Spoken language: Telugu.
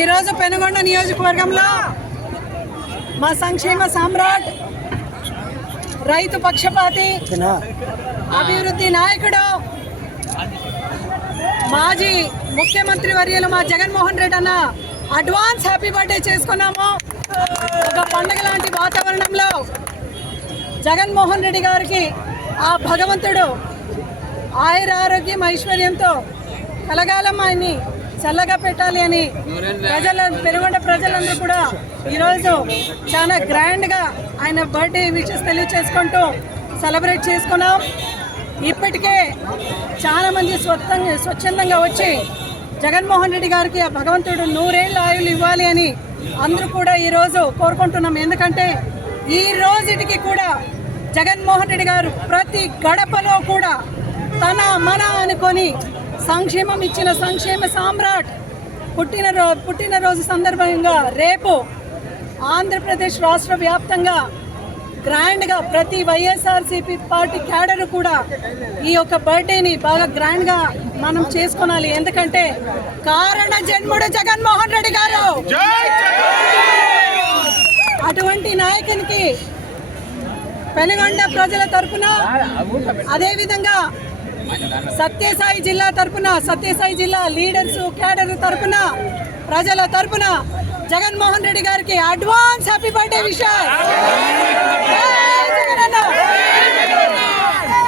ఈరోజు పెనుగొండ నియోజకవర్గంలో మా సంక్షేమ సామ్రాట్, రైతు పక్షపాతి, అభివృద్ధి నాయకుడు, మాజీ ముఖ్యమంత్రి వర్యులు మా జగన్మోహన్ రెడ్డి అన్న అడ్వాన్స్ హ్యాపీ బర్త్డే చేసుకున్నాము. ఒక పండుగ లాంటి వాతావరణంలో జగన్మోహన్ రెడ్డి గారికి ఆ భగవంతుడు ఆయుర ఆరోగ్యం ఐశ్వర్యంతో కలగాలం ఆయన్ని చల్లగా పెట్టాలి అని పెనుగొండ ప్రజలందరూ కూడా ఈరోజు చాలా గ్రాండ్గా ఆయన బర్త్డే విషెస్ తెలియచేసుకుంటూ సెలబ్రేట్ చేసుకున్నాం. ఇప్పటికే చాలామంది స్వచ్ఛందంగా వచ్చి జగన్మోహన్ రెడ్డి గారికి ఆ భగవంతుడు 100 ఏళ్ళ ఆయులు ఇవ్వాలి అని అందరూ కూడా ఈరోజు కోరుకుంటున్నాం. ఎందుకంటే ఈ రోజుటికి కూడా జగన్మోహన్ రెడ్డి గారు ప్రతి గడపలో కూడా తన మన అనుకొని సంక్షేమం ఇచ్చిన సంక్షేమ సామ్రాట్ పుట్టినరోజు సందర్భంగా రేపు ఆంధ్రప్రదేశ్ రాష్ట్ర వ్యాప్తంగా గ్రాండ్గా ప్రతి వైఎస్ఆర్సీపీ పార్టీ క్యాడర్ కూడా ఈ యొక్క బర్త్డేని బాగా గ్రాండ్గా మనం చేసుకోవాలి. ఎందుకంటే కారణ జన్ముడు జగన్మోహన్ రెడ్డి గారు. అటువంటి నాయకునికి పెనుగొండ ప్రజల తరఫున, అదేవిధంగా సత్యసాయి జిల్లా తరఫున, సత్యసాయి జిల్లా లీడర్స్ క్యాడర్ తరఫున, ప్రజల తరఫున జగన్మోహన్ రెడ్డి గారికి అడ్వాన్స్ హ్యాపీ బర్త్డే విషెస్.